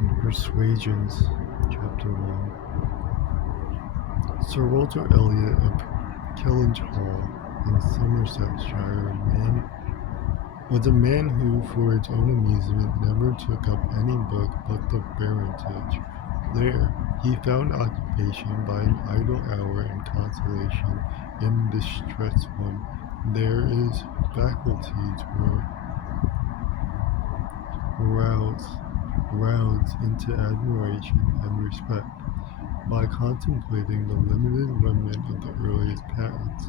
Persuasions, Chapter 1. Sir Walter Elliot of Kellynch Hall in Somersetshire was a man who, for its own amusement, never took up any book but the Baronetage. There he found occupation by an idle hour and consolation in a distressed one. There his faculties were roused into admiration and respect by contemplating the limited remnant of the earliest patents.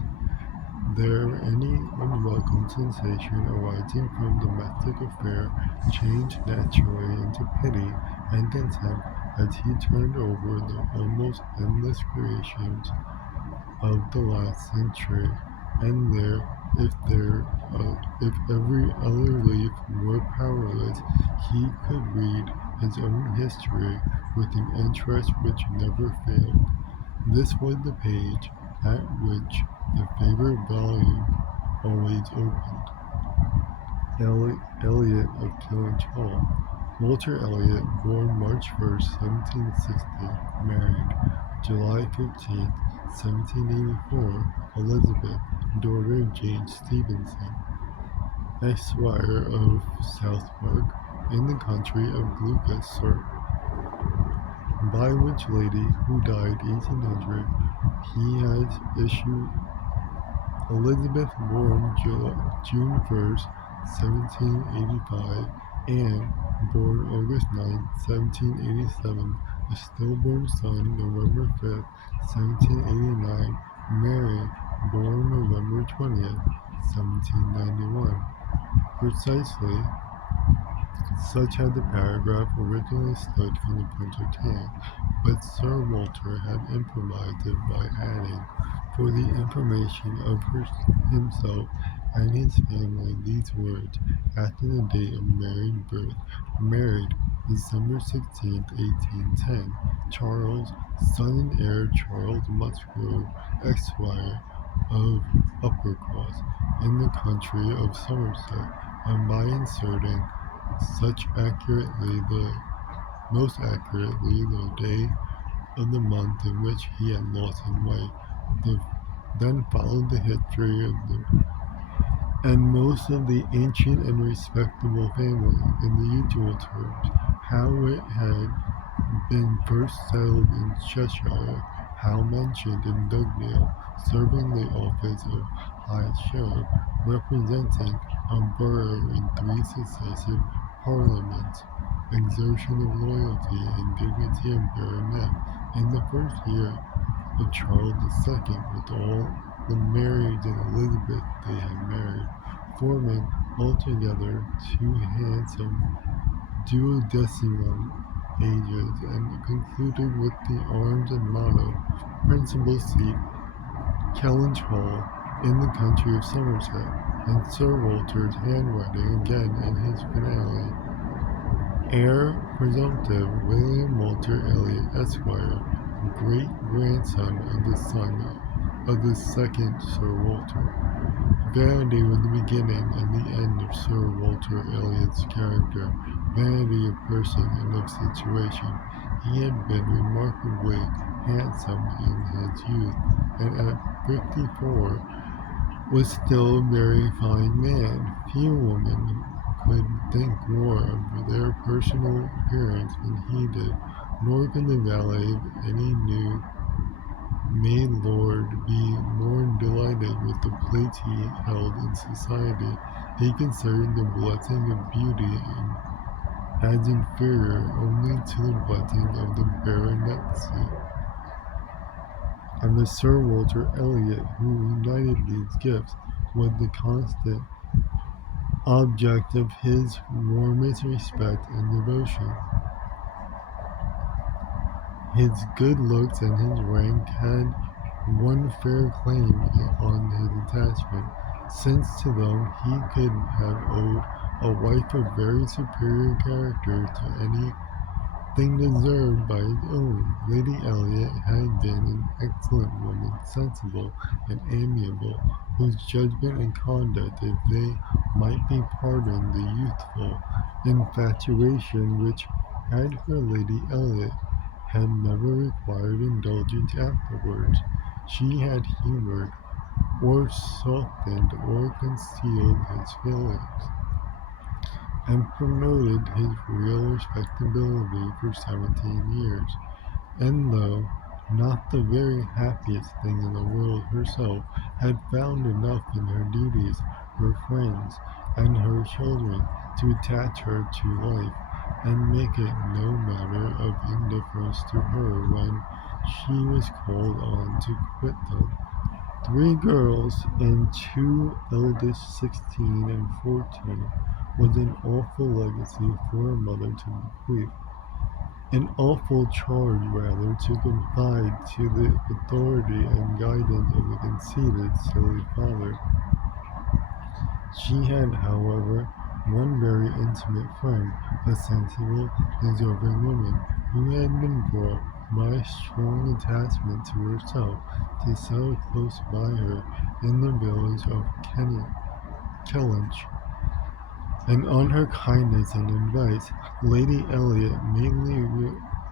There any unwelcome sensation arising from domestic affair changed naturally into pity and contempt as he turned over the almost endless creations of the last century, and if every other leaf were powerless, he could read his own history with an interest which never failed. This was the page at which the favorite volume always opened. Elliot of Kellynch Hall. Walter Elliot, born March 1st, 1760, married July 15th, 1784, Elizabeth, daughter of James Stevenson, Esquire of Southwark, in the country of Gloucester, by which lady, who died 1800, he has issue. Elizabeth, born June 1st, 1785, and born August 9th, 1787, a stillborn son, November 5th, 1789, Mary, born November 20th, 1791. Precisely such had the paragraph originally stood from the printer's hand, but Sir Walter had improvised it by adding, for the information of himself and his family, these words, after the date of married birth: married December 16th, 1810, Charles, son and heir Charles Musgrove, Esquire of Uppercross, in the country of Somerset, and by inserting most accurately the day of the month in which he had lost his wife. Then followed the history of and most of the ancient and respectable family, in the usual terms, how it had been first settled in Cheshire, how mentioned in Dugdale, serving the office of High Sheriff, representing a borough in 3 successive parliaments, exertion of loyalty and dignity of baronet, in the first year of Charles II, with all the Marys and Elizabeth they had married, forming altogether 2 handsome duodecimum pages, and concluded with the arms and motto, principal seat, Kellynch Hall, in the country of Somerset, and Sir Walter's handwriting again in his finale. Heir presumptive, William Walter Elliot, Esquire, great-grandson of the son of the second Sir Walter. Vanity was the beginning and the end of Sir Walter Elliot's character, vanity of person and of situation. He had been remarkably handsome in his youth, and at 54 was still a very fine man. Few women could think more of their personal appearance than he did, nor could the valet of any new made lord be more delighted with the place he held in society. He considered the blessing of beauty as inferior only to the blessing of the baronetcy. And the Sir Walter Elliot who united these gifts was the constant object of his warmest respect and devotion. His good looks and his rank had one fair claim on his attachment, since to them he could have owed a wife of very superior character to any thing deserved by his own. Lady Elliot had been an excellent woman, sensible and amiable, whose judgment and conduct, if they might be pardoned the youthful infatuation which had for Lady Elliot had never required indulgence afterwards. She had humored, or softened, or concealed his feelings, and promoted his real respectability for 17 years. And though not the very happiest thing in the world herself, had found enough in her duties, her friends, and her children to attach her to life, and make it no matter of indifference to her when she was called on to quit them. Three girls and two eldest 16 and 14 was an awful legacy for a mother to bequeath. An awful charge rather to confide to the authority and guidance of a conceited, silly father. She had, however, one very intimate friend, a sensible, deserving woman, who had been brought by a strong attachment to herself to settle close by her in the village of Kellynch, and on her kindness and advice Lady Elliot mainly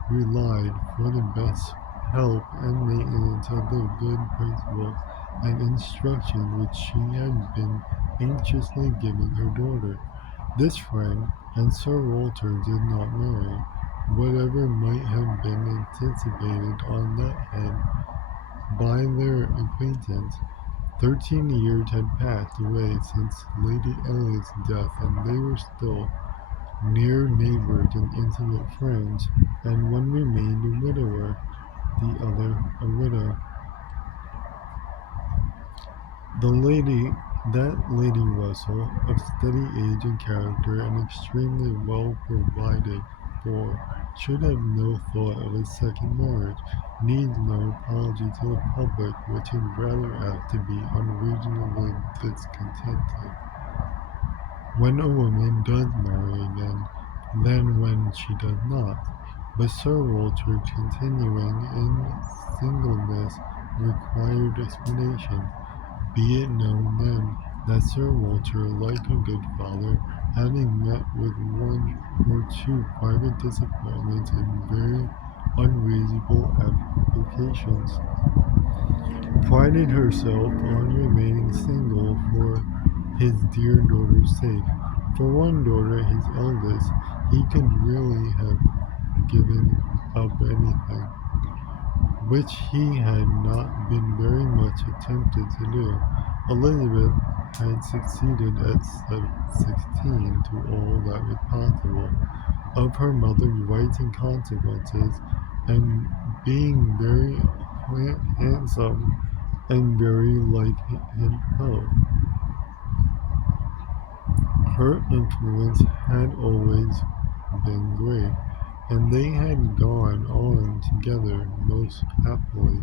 relied for the best help and maintenance of the good principles and instruction which she had been anxiously giving her daughter. This friend and Sir Walter did not marry, whatever might have been anticipated on that head by their acquaintance. 13 years had passed away since Lady Elliot's death, and they were still near neighbors and intimate friends, and one remained a widower, the other a widow. That Lady Russell, of steady age and character, and extremely well provided for, should have no thought of a second marriage, needs no apology to the public, which is rather apt to be unreasonably discontented when a woman does marry again than when she does not. But Sir Walter, continuing in singleness, required explanation. Be it known then that Sir Walter, like a good father, having met with one or two private disappointments and very unreasonable applications, prided herself on remaining single for his dear daughter's sake. For one daughter, his eldest, he could really have given up anything, which he had not been very much tempted to do. Elizabeth had succeeded at 16 to all that was possible of her mother's rights and consequences, and being very handsome and very like himself, her influence had always been great, and they had gone on together most happily.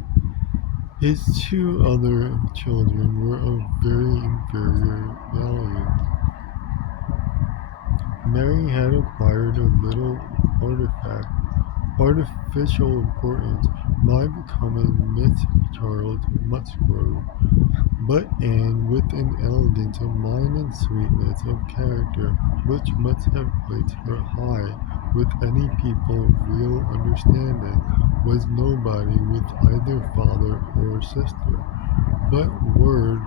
His two other children were of very inferior value. Mary had acquired a little artificial importance by becoming Miss Charles Musgrove, but Anne, with an elegance of mind and sweetness of character which must have placed her high with any people of real understanding, was nobody with either father or sister. But word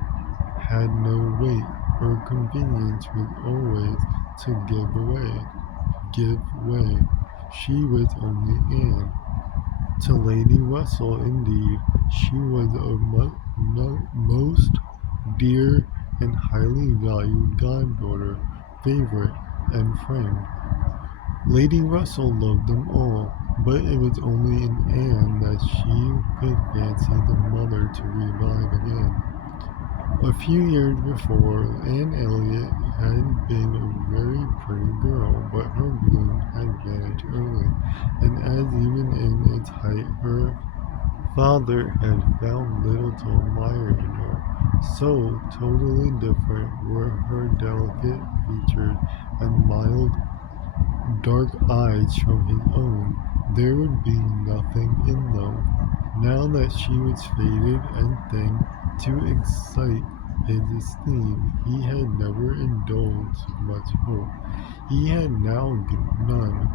had no weight, her convenience was always to give way. She was only Anne. To Lady Russell, indeed, she was a most dear and highly valued goddaughter, favorite, and friend. Lady Russell loved them all, but it was only in Anne that she could fancy the mother to revive again. A few years before, Anne Elliot had been a very pretty girl, but her bloom had vanished early, and as even in its height her father had found little to admire in her, so totally different were her delicate features and mild dark eyes from his own, there would be nothing in them, now that she was faded and thin, to excite his esteem. He had never indulged much hope. He had now none,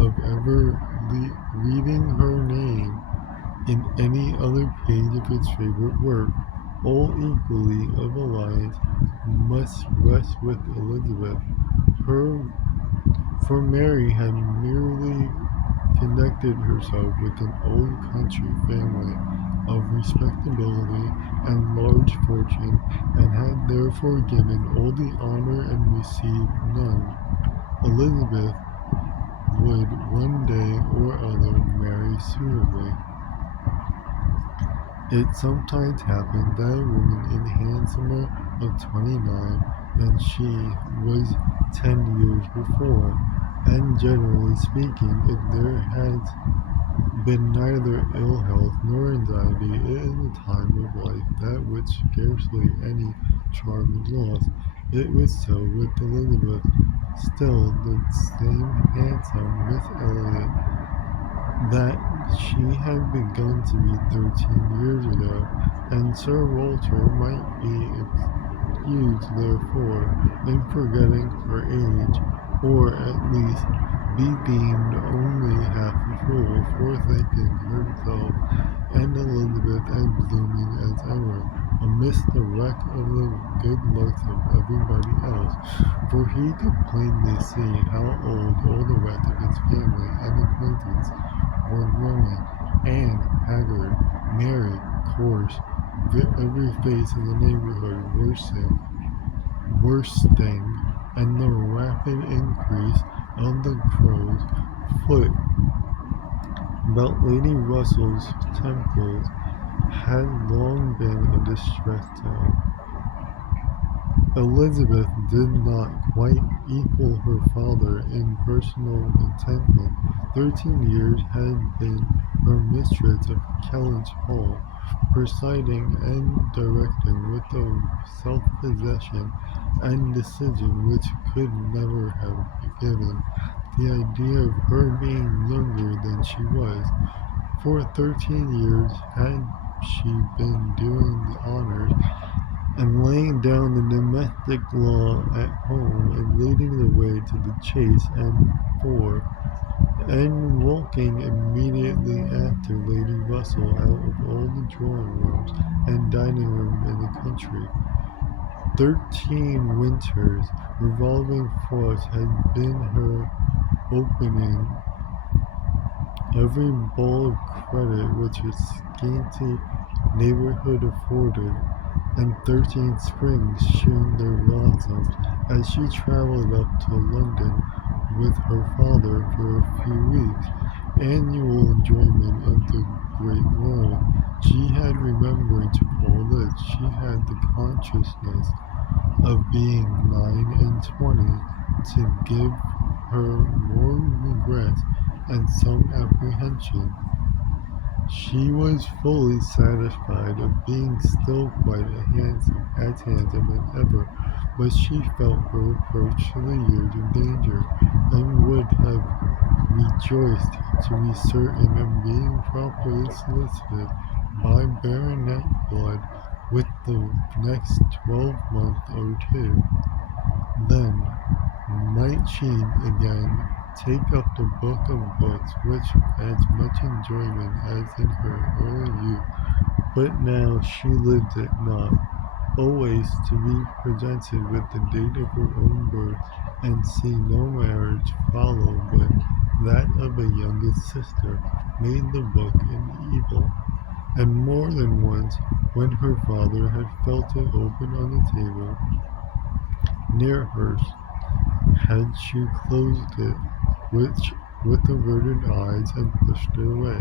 of ever reading her name in any other page of its favorite work. All equally of alliance must rest with Elizabeth. Her For Mary had merely connected herself with an old country family of respectability and large fortune, and had therefore given all the honor and received none. Elizabeth would one day or other marry suitably. It sometimes happened that a woman in handsomer of 29 than she was 10 years before, and generally speaking, if there has been neither ill health nor anxiety in the time of life that which scarcely any charm is lost. It was so with Elizabeth. Still, the same handsome Miss Elliot that she had begun to be 13 years ago, and Sir Walter might be excused therefore in forgetting her age, or at least be deemed only half a fool for thinking herself and Elizabeth as blooming as ever, amidst the wreck of the good looks of everybody else, for he could plainly see how old all the rest of his family and acquaintance were growing. Anne, haggard; Mary, coarse; every face in the neighborhood worsting, and the rapid increase of the crow's foot about Lady Russell's temples had long been a distress tale. Elizabeth did not quite equal her father in personal contentment. 13 years had been her mistress of Kellynch Hall, presiding and directing with a self-possession and decision which could never have given the idea of her being younger than she was. For 13 years had she been doing the honors and laying down the domestic law at home, and leading the way to the chase and fore, and walking immediately after Lady Russell out of all the drawing-rooms and dining-room in the country. 13 winters, revolving frost had been her opening every ball of credit which a scanty neighborhood afforded, and 13 springs shewn their blossoms as she travelled up to London with her father for a few weeks. Annual enjoyment of the great world. She had, remembering to all this, she had the consciousness of being 9 and 20 to give her more regrets and some apprehension. She was fully satisfied of being still quite as handsome as ever, but she felt her approach to the years of danger, and would have rejoiced to be certain of being properly solicited by baronet blood with the next 12 month or two. Then might she again take up the book of books which as much enjoyment as in her early youth, but now she lived it not, always to be presented with the date of her own birth, and see no marriage follow but that of a youngest sister, made the book an evil. And more than once, when her father had felt it open on the table near her, had she closed it with averted eyes and pushed it away.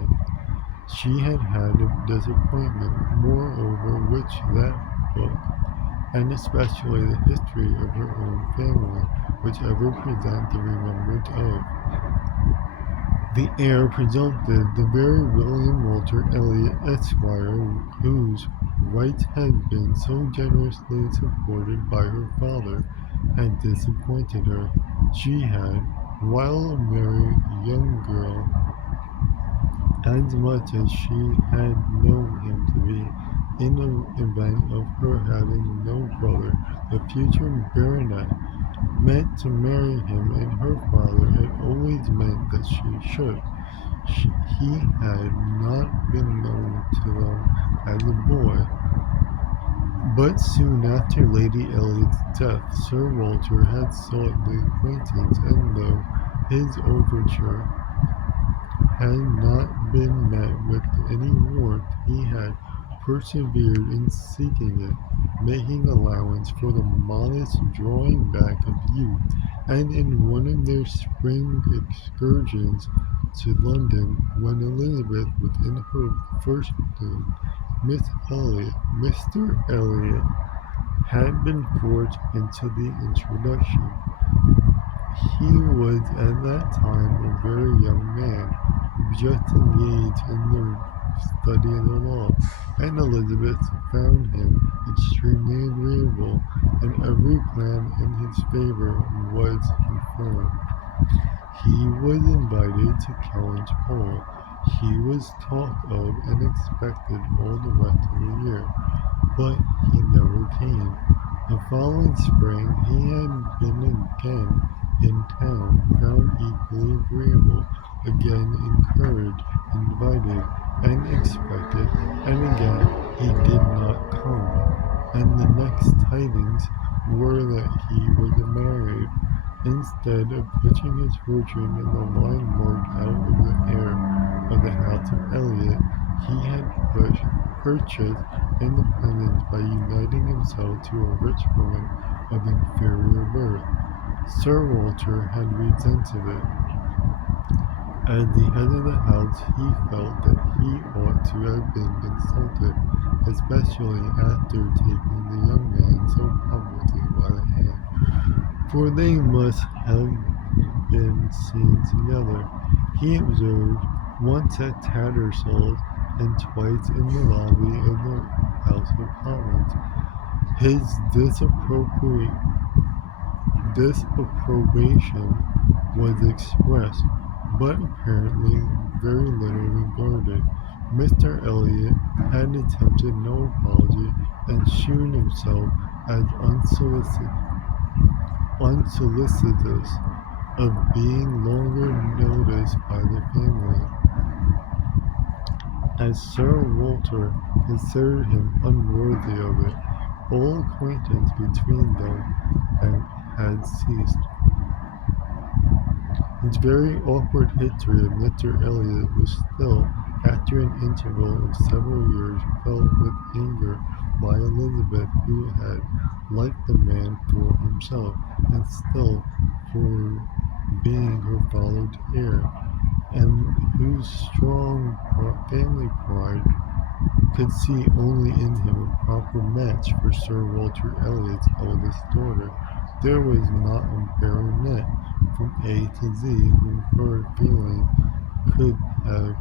She had had a disappointment, moreover, which that book, and especially the history of her own family, which ever present the remembrance of. The heir presumptive, the very William Walter Elliot, Esquire, whose rights had been so generously supported by her father, had disappointed her. She had, while a very young girl, as much as she had known him to be, in the event of her having no brother, the future baronet, meant to marry him, and her father had always meant that she should. He had not been known to them as a boy, but soon after Lady Elliot's death, Sir Walter had sought the acquaintance, and though his overture had not been met with any warmth, he had persevered in seeking it, making allowance for the modest drawing back of youth, and in one of their spring excursions to London, when Elizabeth was in her first bloom, Mr. Elliot had been forced into the introduction. He was at that time a very young man, just engaged in the study of the law, and Elizabeth found him extremely agreeable, and every plan in his favor was confirmed. He was invited to Kellynch Hall. He was talked of and expected all the rest of the year, but he never came. The following spring he had been again in town, found equally agreeable, again encouraged, invited, and expected, and again he did not come. And the next tidings were that he was married. Instead of putting his fortune in the line marked out of the heir of the house of Elliot, he had purchased independence by uniting himself to a rich woman of inferior birth. Sir Walter had resented it. As the head of the house, he felt that he ought to have been consulted, especially after taking the young man so publicly by the hand, for they must have been seen together. He observed once at Tattersall's and twice in the lobby of the House of Commons. His disapprobation was expressed, but apparently very little regarded. Mr. Elliot had attempted no apology and shewn himself as unsolicitous of being longer noticed by the family, as Sir Walter considered him unworthy of it. All acquaintance between them had ceased. His very awkward history of Mr. Elliot was still, after an interval of several years, felt with anger by Elizabeth, who had liked the man for himself, and still for being her father's heir, and whose strong family pride could see only in him a proper match for Sir Walter Elliot's eldest daughter. There was not a baronet from A to Z whom her feeling could have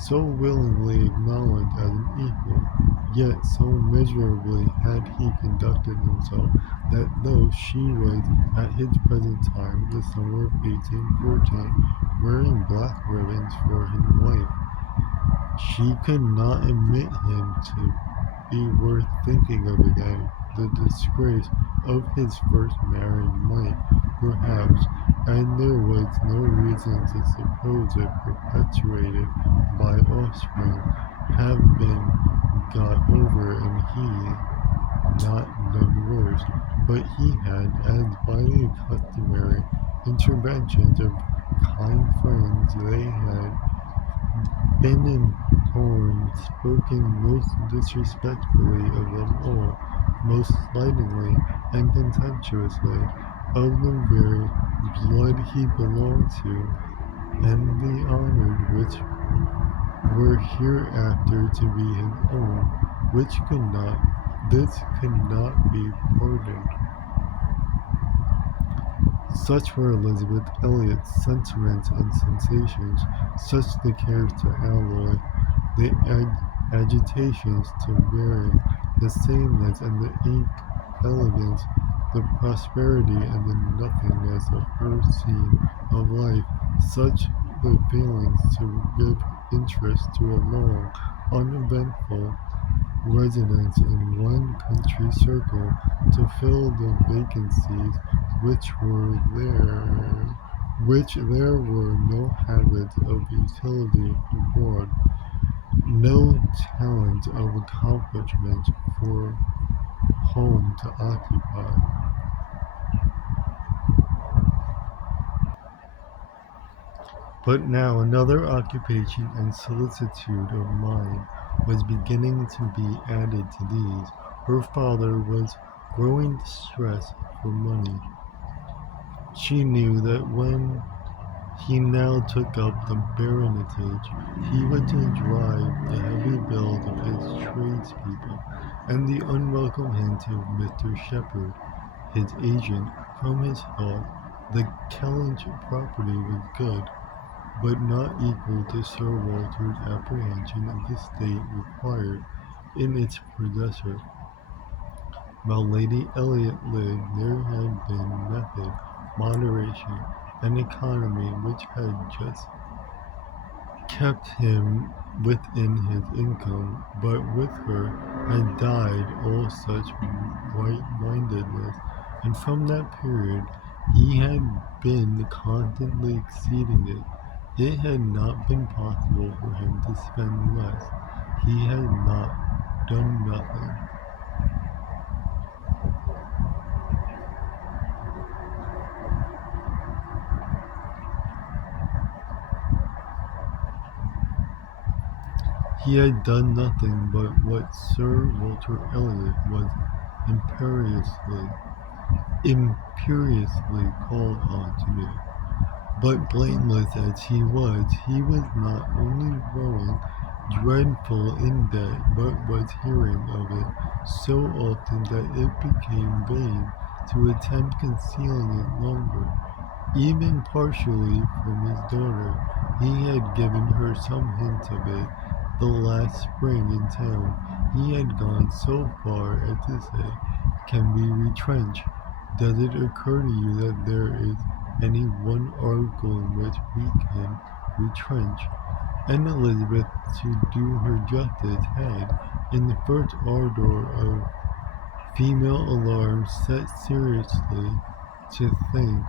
so willingly acknowledged as an equal, yet so miserably had he conducted himself that though she was at his present time, the summer of 1814, wearing black ribbons for his wife, she could not admit him to be worth thinking of again. The disgrace of his first marriage might, perhaps, and there was no reason to suppose it perpetuated by offspring, have been got over, and he not done worse. But he had, as by the customary interventions of kind friends, they had been informed, spoken most disrespectfully of them all, most slightingly and contemptuously of the very blood he belonged to, and the honors which were hereafter to be his own, this could not be pardoned. Such were Elizabeth Elliot's sentiments and sensations, such the cares to alloy, the agitations to vary, the sameness and the elegance, the prosperity and the nothingness of her scene of life, such their feelings to give interest to a long, uneventful residence in one country circle to fill the vacancies which were there which there were no habits of utility abroad, no talent of accomplishment for home to occupy. But now another occupation and solicitude of mind was beginning to be added to these. Her father was growing distressed for money. She knew that when he now took up the baronetage, he was to drive the heavy bill of his tradespeople, and the unwelcome hint of Mr. Shepherd, his agent, from his thought, the Kellynch property was good, but not equal to Sir Walter's apprehension of the state required in its possessor. While Lady Elliot lived, there had been method, moderation, and economy which had just kept him within his income, but with her had died all such right-mindedness, and from that period he had been constantly exceeding it. It had not been possible for him to spend less. He had not done nothing. He had done nothing but what Sir Walter Elliot was imperiously, imperiously called on to do. But blameless as he was not only growing dreadful in debt, but was hearing of it so often that it became vain to attempt concealing it longer. Even partially from his daughter, he had given her some hint of it the last spring in town. He had gone so far as to say, "Can we retrench? Does it occur to you that there is any one article in which we can retrench?" And Elizabeth, to do her justice, had, in the first ardor of female alarm, set seriously to think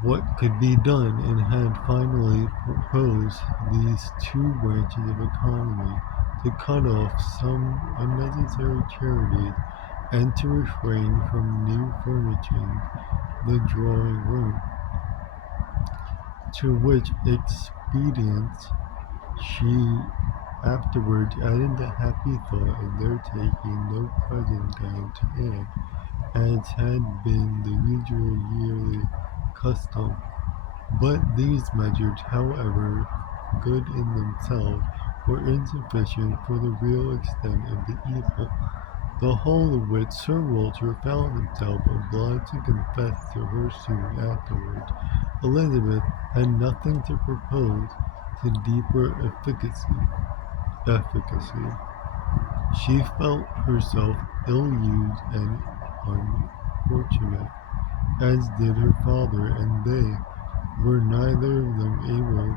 what could be done, and had finally proposed these two branches of economy: to cut off some unnecessary charities, and to refrain from new furnishing the drawing room, to which expedients she afterwards added the happy thought of their taking no present down to Anne, as had been the usual yearly custom. But these measures, however good in themselves, were insufficient for the real extent of the evil, the whole of which Sir Walter found himself obliged to confess to her soon afterwards. Elizabeth had nothing to propose to deeper efficacy. She felt herself ill-used and unfortunate, as did her father, and they were neither of them able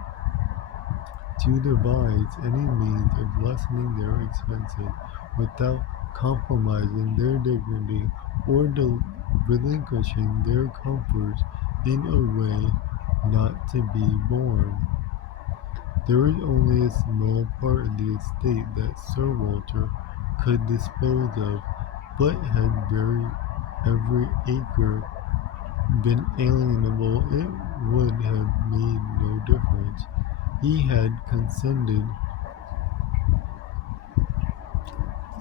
to devise any means of lessening their expenses without compromising their dignity, or relinquishing their comforts in a way not to be borne. There was only a small part of the estate that Sir Walter could dispose of, but had every acre been alienable, it would have made no difference. He had consented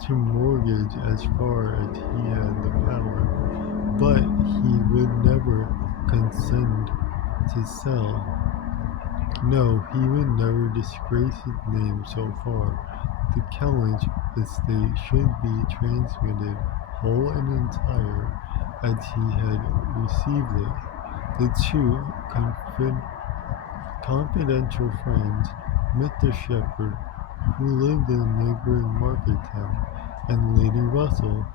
to mortgage as far as he had the power, but he would never consent to sell. No, he would never disgrace his name so far. The Kellynch estate should be transmitted whole and entire as he had received it. The two confidential friends, Mr. Shepherd, who lived in a neighboring market town, and Lady Russell,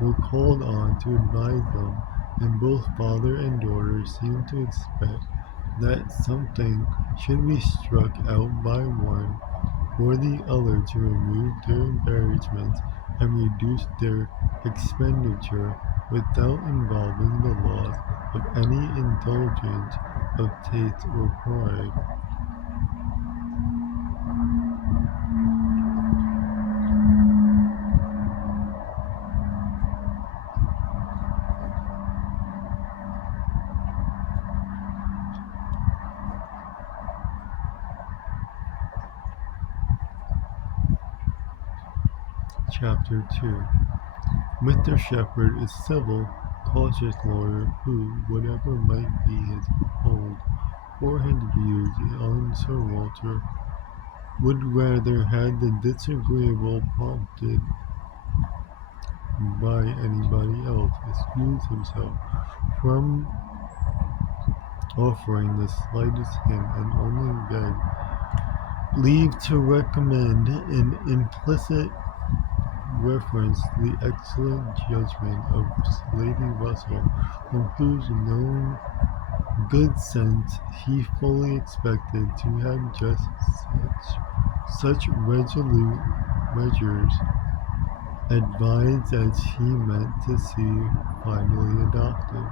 were called on to advise them, and both father and daughter seemed to expect that something should be struck out by one or the other to remove their embarrassments and reduce their expenditure without involving the loss of any indulgence of taste or pride. Chapter 2. Mr. Shepherd is civil, cautious lawyer who, whatever might be his hold or his views on Sir Walter, would rather have the disagreeable prompted by anybody else excuse himself from offering the slightest hint and only beg leave to recommend in implicit reference the excellent judgment of Lady Russell, from whose known good sense he fully expected to have just such resolute measures advised as he meant to see finally adopted.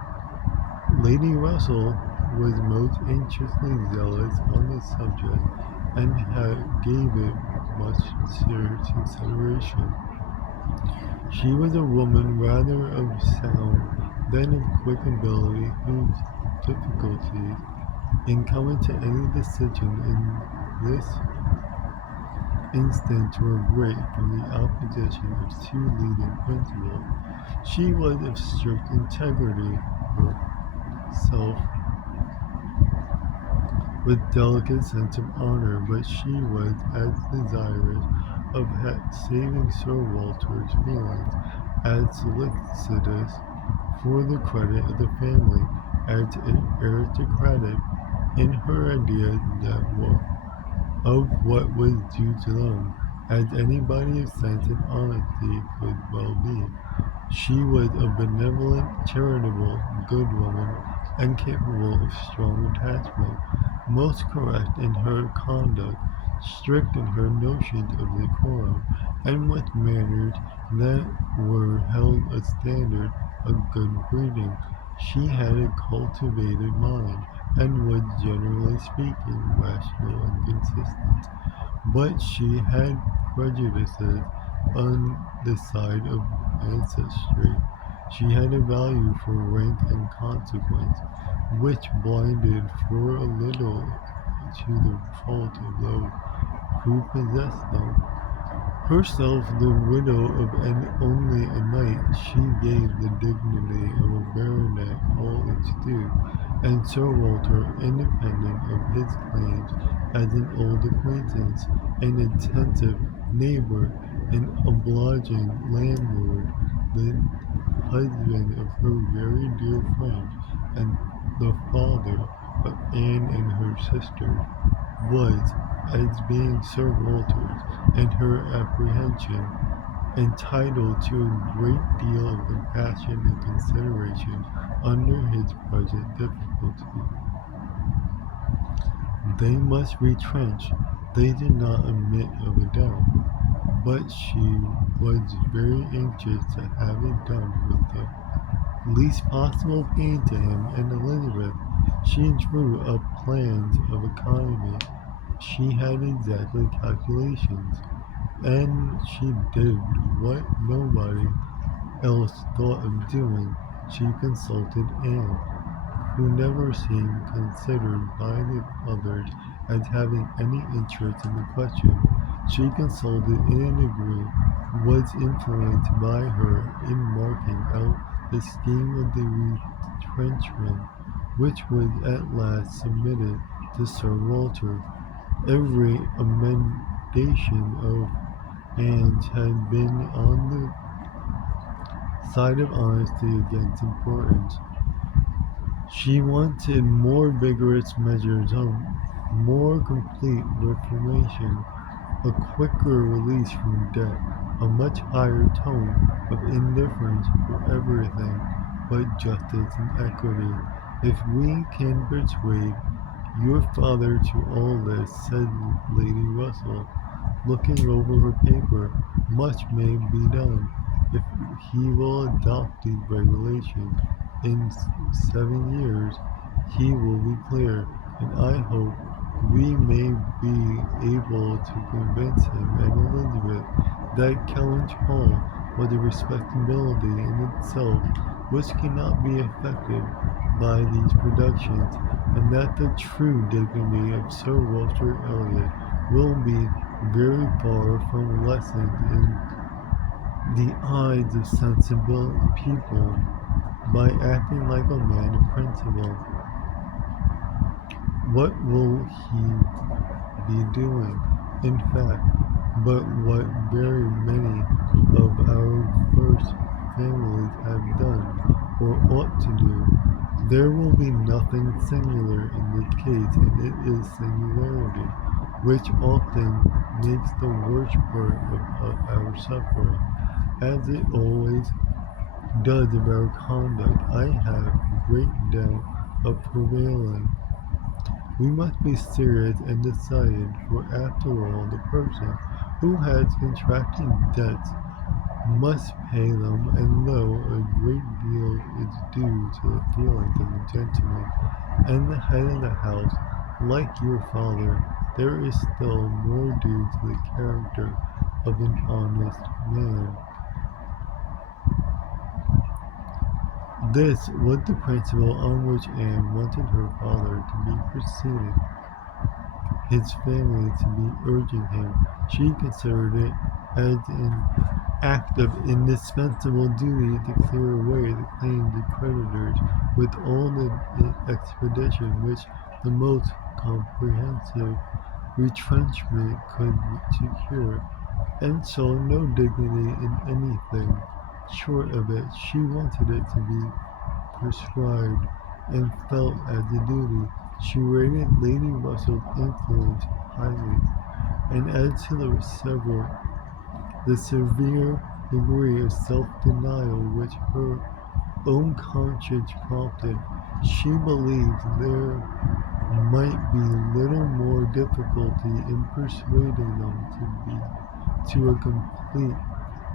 Lady Russell was most anxiously zealous on the subject, and gave it much serious consideration. She was a woman rather of sound than of quick ability, whose difficulties in coming to any decision in this instance were great from the opposition of two leading principles. She was of strict integrity herself, with delicate sense of honor, but she was as desirous of saving Sir Walter's feelings, as solicitous for the credit of the family, as aristocratic in her ideas of what was due to them, as anybody of sense and honesty could well be. She was a benevolent, charitable, good woman, and capable of strong attachment, most correct in her conduct, strict in her notions of decorum, and with manners that were held a standard of good breeding. She had a cultivated mind, and was, generally speaking, rational and consistent. But she had prejudices on the side of ancestry. She had a value for rank and consequence, which blinded for a little to the fault of those who possessed them. Herself the widow of only a knight, she gave the dignity of a baronet all its due, and Sir Walter, independent of his claims as an old acquaintance, an attentive neighbour, an obliging landlord, the husband of her very dear friend, and the father of Anne and her sisters, was, as being Sir Walter's, in her apprehension, entitled to a great deal of compassion and consideration under his present difficulty. They must retrench, they did not admit of a doubt, but she was very anxious to have it done with the least possible pain to him and Elizabeth. She drew up plans of economy. She had exactly calculations, and she did what nobody else thought of doing. She consulted Anne, who never seemed considered by the others as having any interest in the question. She consulted and agreed, was influenced by her in marking out the scheme of the retrenchment, which was at last submitted to Sir Walter. Every amendation of Anne's had been on the side of honesty against importance. She wanted more vigorous measures, a more complete reformation, a quicker release from debt, a much higher tone of indifference for everything but justice and equity. If we can persuade "Your father to all this," said Lady Russell, looking over her paper. "Much may be done, if he will adopt these regulations. In 7 years he will be clear, and I hope we may be able to convince him and Elizabeth that Kellynch Hall was a respectability in itself which cannot be affected by these productions, and that the true dignity of Sir Walter Elliot will be very far from lessened in the eyes of sensible people by acting like a man of principle. What will he be doing, in fact, but what very many of our first families have done, or ought to do? There will be nothing singular in this case, and it is singularity which often makes the worst part of our suffering, as it always does of our conduct. I have great doubt of prevailing. We must be serious and decided, for after all the person who has contracted debts must pay them, and though a great deal is due to the feelings of a gentleman and the head of the house, like your father, there is still more due to the character of an honest man. This was the principle on which Anne wanted her father to be proceeding, his family to be urging him. She considered it as an act of indispensable duty to clear away the claims of creditors with all the expedition which the most comprehensive retrenchment could secure, and saw no dignity in anything short of it. She wanted it to be prescribed, and felt as a duty. She rated Lady Russell's influence highly, and as to the severe degree of self-denial which her own conscience prompted, she believed there might be little more difficulty in persuading them to a complete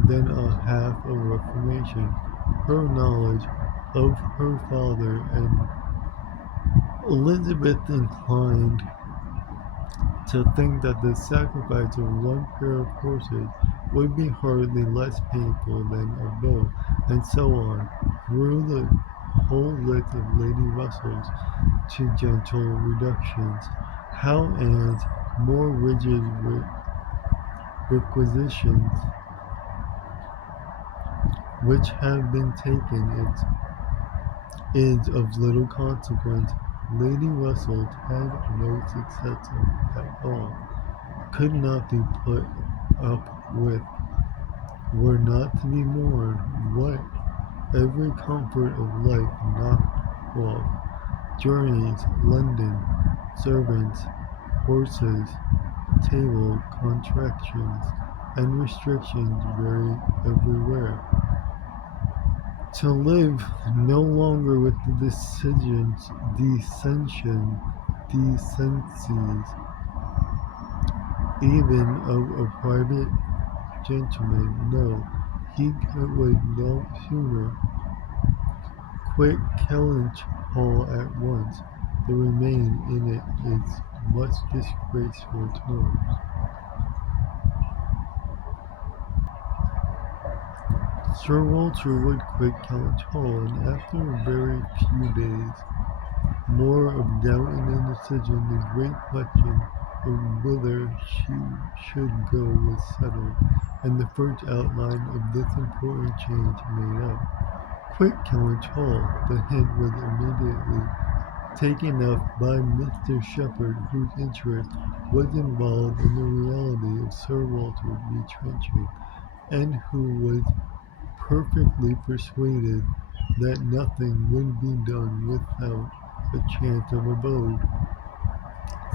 than a half a reformation. Her knowledge of her father and Elizabeth inclined to think that the sacrifice of one pair of horses would be hardly less painful than a bow, and so on, through the whole list of Lady Russell's to gentle reductions. How Anne's more rigid requisitions, which have been taken, is of little consequence. Lady Russell had no success at all, could not be put up with, were not to be mourned, what every comfort of life knocked off, journeys, London, servants, horses, table contractions, and restrictions vary everywhere. To live no longer with the decencies, even of a private gentleman, no, he would no sooner quit Kellynch Hall at once, than remain in it is much disgraceful terms. Sir Walter would quit Kellynch Hall, and after a very few days more of doubt and indecision, the great question of whither she should go was settled, and the first outline of this important change made up. Quit Kellynch Hall. The hint was immediately taken up by Mr. Shepherd, whose interest was involved in the reality of Sir Walter's retrenching, and who was perfectly persuaded that nothing would be done without a chance of abode,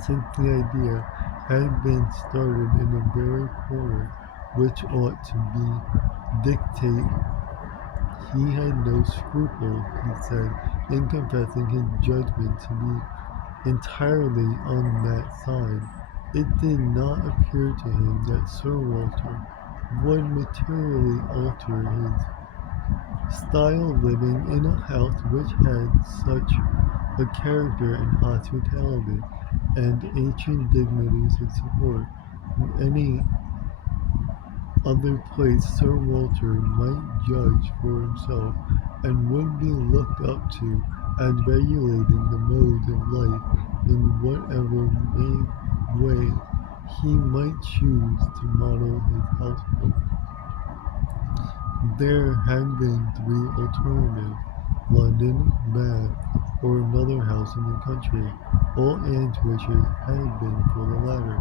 since the idea had been started in the very quarter which ought to be dictate. He had no scruple, he said, in confessing his judgment to be entirely on that side. It did not appear to him that Sir Walter would materially alter his style of living in a house which had such a character and hospitality and ancient dignities to support. In any other place Sir Walter might judge for himself and would be looked up to as regulating the modes of life in whatever way he might choose to model his household. There had been three alternatives: London, Bath, or another house in the country. All Anne's wishes had been for the latter.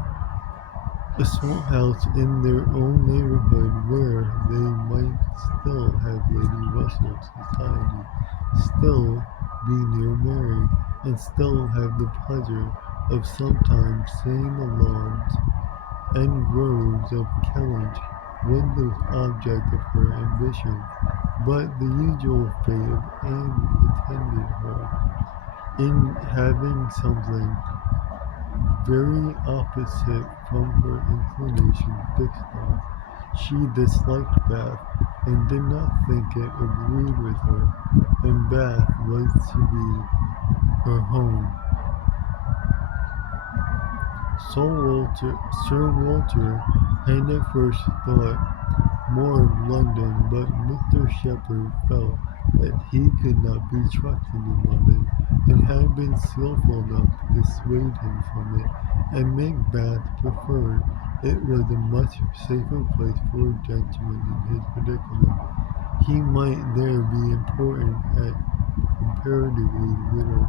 A small house in their own neighborhood where they might still have Lady Russell's society, still be near Mary, and still have the pleasure of sometimes seeing the lawns and groves of Kellynch was the object of her ambition. But the usual fate of Anne attended her in having something very opposite from her inclination fixed on. She disliked Bath, and did not think it agreed with her, and Bath was to be her home. Sir Walter had at first thought more of London, but Mr. Shepherd felt that he could not be trusted in London, and had been skilful enough to dissuade him from it, and make Bath preferred. It was a much safer place for a gentleman in his predicament. He might there be important at comparatively little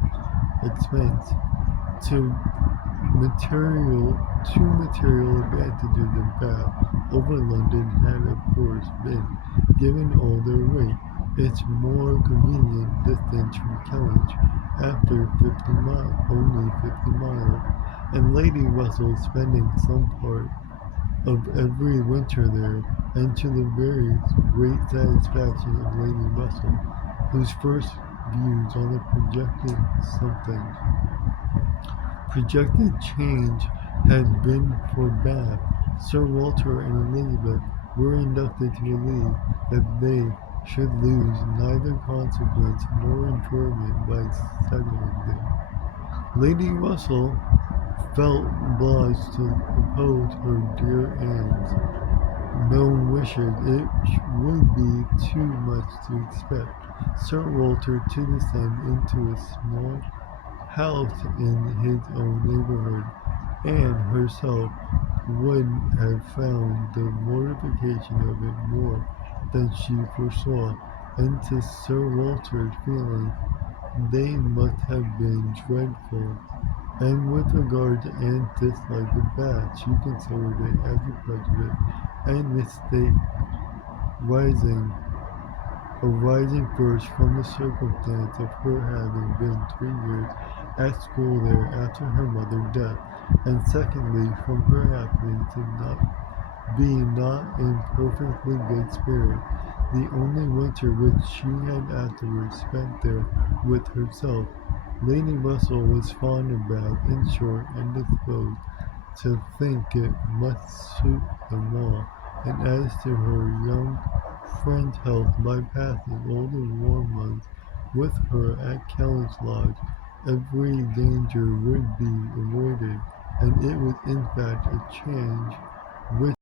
expense. To material advantages of Bath over London had of course been given all their weight. Its more convenient distance from Kellynch, after only 50 miles, and Lady Russell spending some part of every winter there, and to the very great satisfaction of Lady Russell, whose first views on the something projected change had been for Bath. Sir Walter and Elizabeth were induced to believe that they should lose neither consequence nor enjoyment by settling there. Lady Russell felt obliged to oppose her dear Anne's known wishes. It would be too much to expect Sir Walter to descend into a small house in his own neighborhood. Anne herself would have found the mortification of it more than she foresaw, and to Sir Walter's feelings they must have been dreadful. And with regard to Anne's dislike of Bath, she considered it as a prejudice and mistake rising arising first from the circumstance of her having been 3 years at school there after her mother's death, and secondly from her happening to not in perfectly good spirits. The only winter which she had afterwards spent there with herself. Lady Russell was fond of Bath, in short, and disposed to think it must suit them all, and as to her young friend's health, by passing all the warm months with her at Kellynch Lodge, every danger would be avoided, and it was in fact a change which